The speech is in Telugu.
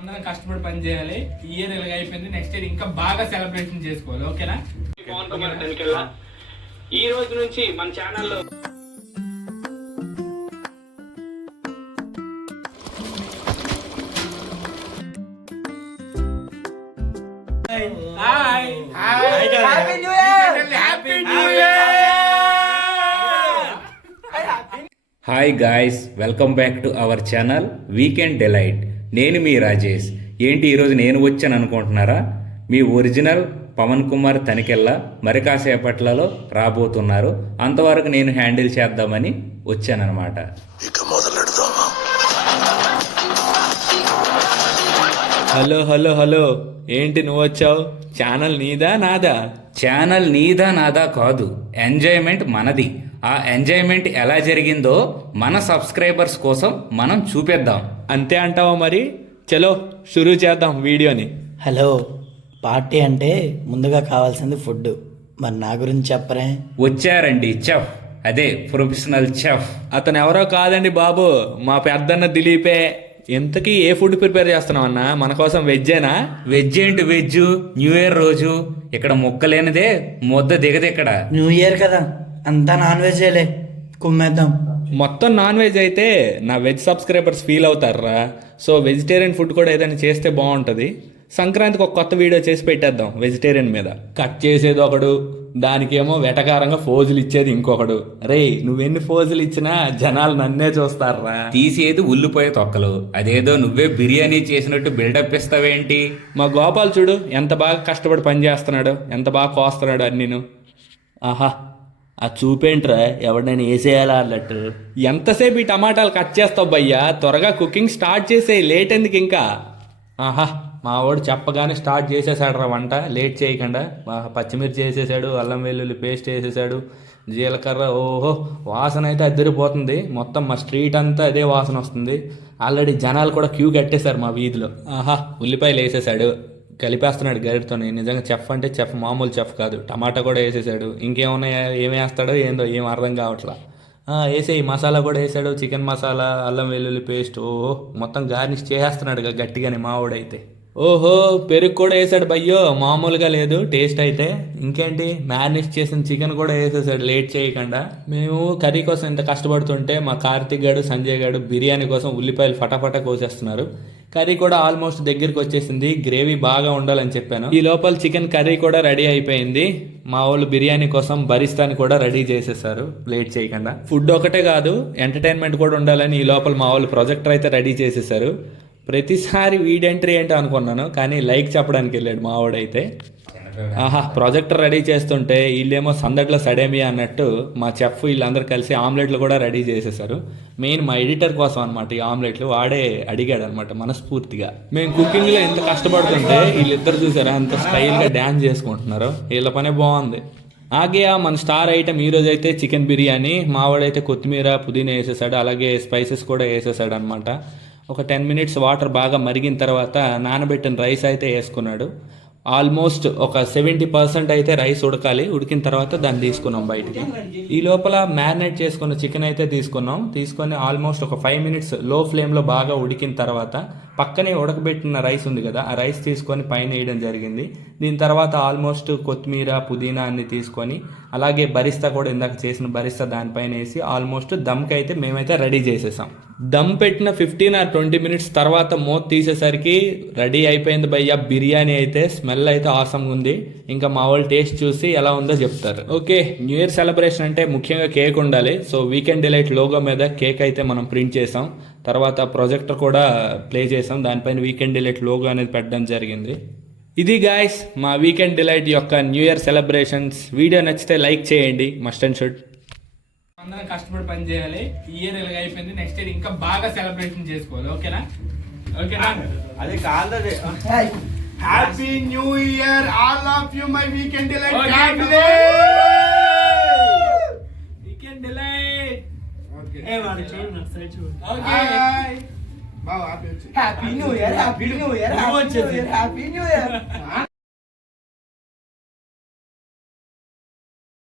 అందరం కష్టపడి పని చేయాలి. ఈ ఇయర్ ఇలాగ అయిపోయింది, నెక్స్ట్ ఇయర్ ఇంకా బాగా సెలబ్రేషన్ చేసుకోవాలి. ఓకేనా? పవన్ కుమార్ తనికెళ్ళ ఈ రోజు నుంచి మన ఛానల్లో hi guys, welcome back to our channel weekend delight. నేను మీ రాజేష్. ఏంటి ఈరోజు నేను వచ్చాను అనుకుంటున్నారా? మీ ఒరిజినల్ పవన్ కుమార్ తనికెళ్ళ మరి కాసేపట్లలో రాబోతున్నారు. అంతవరకు నేను హ్యాండిల్ చేద్దామని వచ్చానన్నమాట. ఇక మొదలెడదామా? హలో హలో హలో, ఏంటి నువ్వు వచ్చావు? ఛానల్ నీదా నాదా? ఛానల్ నీదా నాదా కాదు, ఎంజాయ్మెంట్ మనది. ఆ ఎంజాయ్మెంట్ ఎలా జరిగిందో మన సబ్స్క్రైబర్స్ కోసం మనం చూపిద్దాం. అంతే అంటావా? మరి చలో షురూ చేద్దాం వీడియోని. హలో, పార్టీ అంటే ముందుగా కావాల్సింది ఫుడ్. మరి నా గురించి చెప్పరే? వచ్చారండి చెఫ్, అదే ప్రొఫెషనల్ చెఫ్. అతను ఎవరో కాదండి బాబు, మా పెద్దన్న దిలీపే. ఎంతకీ ఏ ఫుడ్ ప్రిపేర్ చేస్తున్నావు అన్న? మన కోసం వెజ్జేనా? వెజ్ ఏంటి వెజ్? న్యూ ఇయర్ రోజు ఇక్కడ ముక్కలేనిదే ముద్ద దిగదు ఇక్కడ. న్యూ ఇయర్ కదా, అంతా నాన్ వెజేలే, కుమ్మేద్దాం. మొత్తం నాన్ వెజ్ అయితే నా వెజ్ సబ్స్క్రైబర్స్ ఫీల్ అవుతారా? సో వెజిటేరియన్ ఫుడ్ కూడా ఏదైనా చేస్తే బాగుంటుంది. సంక్రాంతికి ఒక కొత్త వీడియో చేసి పెట్టేద్దాం వెజిటేరియన్ మీద. కట్ చేసేది ఒకడు, దానికేమో వెటకారంగా ఫోజులు ఇచ్చేది ఇంకొకడు. రే, నువ్వెన్ని ఫోజులు ఇచ్చినా జనాలు నన్నే చూస్తారా? తీసేది ఉల్లిపోయే తొక్కలు, అదేదో నువ్వే బిర్యానీ చేసినట్టు బిల్డప్ ఇస్తావేంటి? మా గోపాల్ చూడు ఎంత బాగా కష్టపడి పని చేస్తున్నాడు, ఎంత బాగా కోస్తున్నాడు అన్నీను. ఆహా, ఆ చూపేంట్రా, ఎవరినైనా వేసేయాలా అన్నట్టు. ఎంతసేపు ఈ టమాటాలు కట్ చేస్తావు భయ్యా? త్వరగా కుకింగ్ స్టార్ట్ చేసేయి, లేట్ ఎందుకు ఇంకా? ఆహా, మా వాడు చెప్పగానే స్టార్ట్ చేసేసాడు రా వంట, లేట్ చేయకుండా. పచ్చిమిర్చి వేసేసాడు, అల్లం వెల్లుల్లి పేస్ట్ వేసేసాడు, జీలకర్ర. ఓహో, వాసన అయితే అద్దరిపోతుంది. మొత్తం మా స్ట్రీట్ అంతా అదే వాసన వస్తుంది. ఆల్రెడీ జనాలు కూడా క్యూ కట్టేశారు మా వీధిలో. ఆహా, ఉల్లిపాయలు వేసేసాడు, కలిపేస్తున్నాడు గరిటతో. నిజంగా చెఫ్ అంటే చెఫ్, మామూలు చెఫ్ కాదు. టమాటా కూడా వేసేసాడు. ఇంకేమున్నాయా, ఏం వేస్తాడో ఏందో ఏం అర్థం కావట్లా. వేసేయి, మసాలా కూడా వేసాడు, చికెన్ మసాలా, అల్లం వెల్లుల్లి పేస్ట్. ఓహో, మొత్తం గార్నిష్ చేసేస్తున్నాడు గట్టిగానే మావాడైతే. ఓహో, పెరుగు కూడా వేసాడు భయ్యో, మామూలుగా లేదు టేస్ట్ అయితే. ఇంకేంటి, మ్యారినేట్ చేసిన చికెన్ కూడా వేసేసాడు లేట్ చేయకుండా. మేము కర్రీ కోసం ఇంత కష్టపడుతుంటే మా కార్తిక్ గారు, సంజయ్ గారు బిర్యానీ కోసం ఉల్లిపాయలు ఫటాఫటా కోసేస్తున్నారు. కర్రీ కూడా ఆల్మోస్ట్ దగ్గరికి వచ్చేసింది. గ్రేవీ బాగా ఉండాలని చెప్పాను. ఈ లోపల చికెన్ కర్రీ కూడా రెడీ అయిపోయింది. మా వాళ్ళు బిర్యానీ కోసం బరిస్తాని కూడా రెడీ చేసేసారు లేట్ చేయకుండా. ఫుడ్ ఒకటే కాదు, ఎంటర్టైన్మెంట్ కూడా ఉండాలని ఈ లోపల మా వాళ్ళు ప్రొజెక్టర్ అయితే రెడీ చేసేసారు. ప్రతిసారి వీడి ఎంట్రీ ఏంటో అనుకున్నాను, కానీ లైక్ చెప్పడానికి వెళ్ళాడు మా వాడైతే. ఆహా, ప్రాజెక్టర్ రెడీ చేస్తుంటే వీళ్ళేమో సందడిలో సడేమియా అన్నట్టు మా చెఫ్ వీళ్ళందరూ కలిసి ఆమ్లెట్లు కూడా రెడీ చేసేసారు. మెయిన్ మా ఎడిటర్ కోసం అనమాట ఈ ఆమ్లెట్లు. వాడే అడిగాడు అనమాట మనస్ఫూర్తిగా. మేము కుకింగ్లో ఎంత కష్టపడుతుంటే వీళ్ళిద్దరు చూసారా అంత స్టైల్గా డ్యాన్స్ చేసుకుంటున్నారు. వీళ్ళ పనే బాగుంది. ఆగే మన స్టార్ ఐటమ్ ఈరోజు అయితే చికెన్ బిర్యానీ. మావాడైతే కొత్తిమీర, పుదీనా వేసేసాడు, అలాగే స్పైసెస్ కూడా వేసేసాడు అనమాట. ఒక 10 minutes వాటర్ బాగా మరిగిన తర్వాత నానబెట్టిన రైస్ అయితే వేసుకున్నాడు. ఆల్మోస్ట్ ఒక 70% అయితే రైస్ ఉడకాలి. ఉడికిన తర్వాత దాన్ని తీసుకున్నాం బయటికి. ఈ లోపల మ్యారినేట్ చేసుకున్న చికెన్ అయితే తీసుకొని ఆల్మోస్ట్ ఒక 5 minutes లో ఫ్లేమ్లో బాగా ఉడికిన తర్వాత పక్కనే ఉడకబెట్టిన రైస్ ఉంది కదా, ఆ రైస్ తీసుకొని పైన వేయడం జరిగింది. దీని తర్వాత ఆల్మోస్ట్ కొత్తిమీర, పుదీనా అన్ని తీసుకొని, అలాగే బరిస్తా కూడా ఇందాక చేసిన బరిస్తా దానిపైన వేసి ఆల్మోస్ట్ దమ్కి అయితే మేమైతే రెడీ చేసేసాం. దమ్ పెట్టిన 15 or 20 minutes తర్వాత మూత తీసేసరికి రెడీ అయిపోయింది భయ్యా బిర్యానీ అయితే. స్మెల్ అయితే ఆసంగా ఉంది. ఇంకా మా వాళ్ళు టేస్ట్ చూసి ఎలా ఉందో చెప్తారు. ఓకే, న్యూ ఇయర్ సెలబ్రేషన్ అంటే ముఖ్యంగా కేక్ ఉండాలి. సో వీకెండ్ డిలైట్ లోగో మీద కేక్ అయితే మనం ప్రింట్ చేసాం. తర్వాత ప్రొజెక్టర్ కూడా ప్లే చేసాం, దానిపైన వీకెండ్ డిలైట్ లోగో అనేది పెట్టడం జరిగింది. ఇది గాయ్స్ మా వీకెండ్ డిలైట్ యొక్క న్యూ ఇయర్ సెలబ్రేషన్స్. వీడియో నచ్చితే లైక్ చేయండి, మస్ట్ అండ్ షుడ్. అందరం కష్టపడి పని చేయాలి. ఈ ఇయర్ ఇలాగ అయిపోయింది, నెక్స్ట్ ఇయర్ ఇంకా బాగా సెలబ్రేషన్ చేసుకోవాలి. ఓకేనా? ఓకేనా? అది కాదు. Happy new year all of you my weekend delight family. Weekend delight. Okay, ఏ వాడు చూడు నా సైడ్ చూడు. ఓకే, బావ్ happy new year, happy new year, happy new year, happy new year.